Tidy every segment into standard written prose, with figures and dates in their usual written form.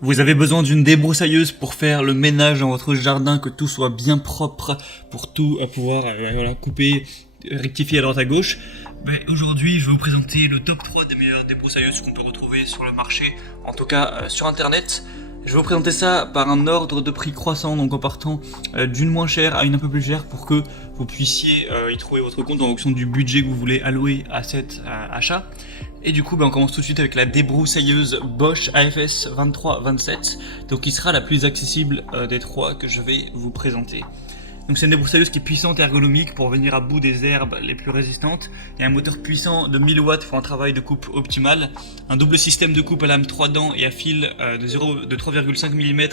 Vous avez besoin d'une débroussailleuse pour faire le ménage dans votre jardin, que tout soit bien propre, pour tout pouvoir couper, rectifier à droite à gauche. Aujourd'hui, je vais vous présenter le top 3 des meilleures débroussailleuses qu'on peut retrouver sur le marché, en tout cas sur internet. Je vais vous présenter ça par un ordre de prix croissant, donc en partant d'une moins chère à une un peu plus chère pour que vous puissiez y trouver votre compte en fonction du budget que vous voulez allouer à cet achat. Et du coup, on commence tout de suite avec la débroussailleuse Bosch AFS 2327, donc qui sera la plus accessible des trois que je vais vous présenter. Donc c'est une débroussailleuse qui est puissante et ergonomique pour venir à bout des herbes les plus résistantes. Il y a un moteur puissant de 1000 watts pour un travail de coupe optimal. Un double système de coupe à lame 3 dents et à fil de 3,5 mm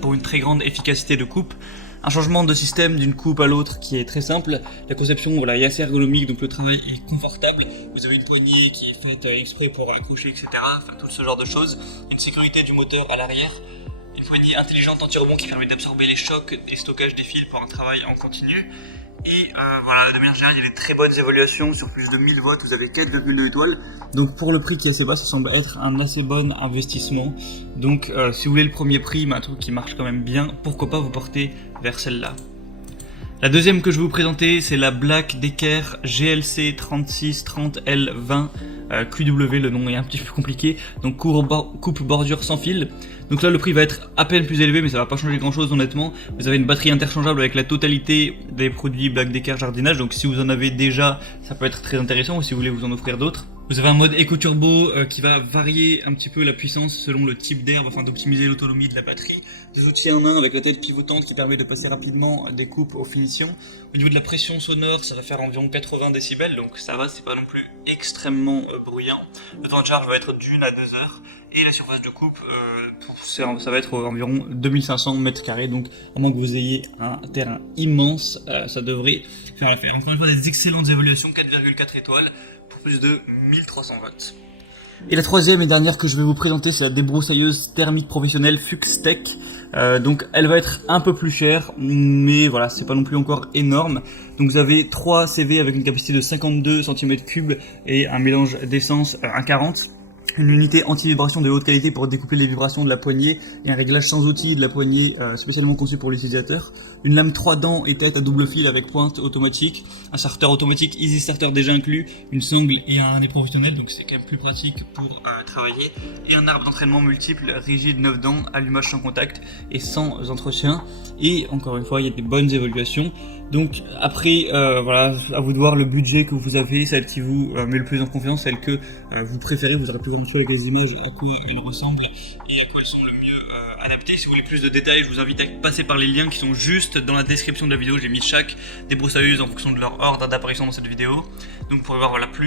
pour une très grande efficacité de coupe. Un changement de système d'une coupe à l'autre qui est très simple. La conception est assez ergonomique, donc le travail est confortable. Vous avez une poignée qui est faite exprès pour accrocher, etc. Enfin, tout ce genre de choses. Une sécurité du moteur à l'arrière. Une poignée intelligente anti-rebond qui permet d'absorber les chocs et stockage des fils pour un travail en continu. Et de manière générale, il y a des très bonnes évaluations sur plus de 1000 watts, vous avez 4,2 étoiles. Donc pour le prix qui est assez bas, ça semble être un assez bon investissement. Donc si vous voulez le premier prix, un truc qui marche quand même bien, pourquoi pas vous porter vers celle-là. La deuxième que je vais vous présenter, c'est la Black Decker GLC 3630L20 QW, le nom est un petit peu compliqué, donc coupe bordure sans fil. Donc là le prix va être à peine plus élevé, mais ça va pas changer grand chose honnêtement. Vous avez une batterie interchangeable avec la totalité des produits Black Decker jardinage, donc si vous en avez déjà, ça peut être très intéressant, ou si vous voulez vous en offrir d'autres. Vous avez un mode Eco Turbo qui va varier un petit peu la puissance selon le type d'herbe afin d'optimiser l'autonomie de la batterie. Des outils en un avec la tête pivotante qui permet de passer rapidement des coupes aux finitions. Au niveau de la pression sonore, ça va faire environ 80 décibels, donc ça va, c'est pas non plus extrêmement bruyant. Le temps de charge va être d'1 à 2 heures. Et la surface de coupe, ça va être environ 2500 m², donc à moins que vous ayez un terrain immense, ça devrait faire l'affaire. Encore une fois, des excellentes évaluations, 4,4 étoiles pour plus de 1300 watts. Et la troisième et dernière que je vais vous présenter, c'est la débroussailleuse thermique professionnelle Fuxtech. Donc elle va être un peu plus chère, mais voilà, c'est pas non plus encore énorme. Donc vous avez 3 CV avec une capacité de 52 cm3 et un mélange d'essence 1,40. Une unité anti-vibration de haute qualité pour découper les vibrations de la poignée et un réglage sans outil de la poignée spécialement conçu pour l'utilisateur. Une lame 3 dents et tête à double fil avec pointe automatique. Un starter automatique Easy Starter déjà inclus. Une sangle et un nez professionnel, donc c'est quand même plus pratique pour travailler. Et un arbre d'entraînement multiple, rigide 9 dents, allumage sans contact et sans entretien. Et encore une fois, il y a des bonnes évaluations. Donc après, à vous de voir le budget que vous avez, celle qui vous met le plus en confiance, celle que vous préférez. Vous aurez pu voir avec les images à quoi elles ressemblent et à quoi elles sont le mieux adaptées. Si vous voulez plus de détails, je vous invite à passer par les liens qui sont juste dans la description de la vidéo. J'ai mis chaque débroussailleuse en fonction de leur ordre d'apparition dans cette vidéo. Donc pour voir plus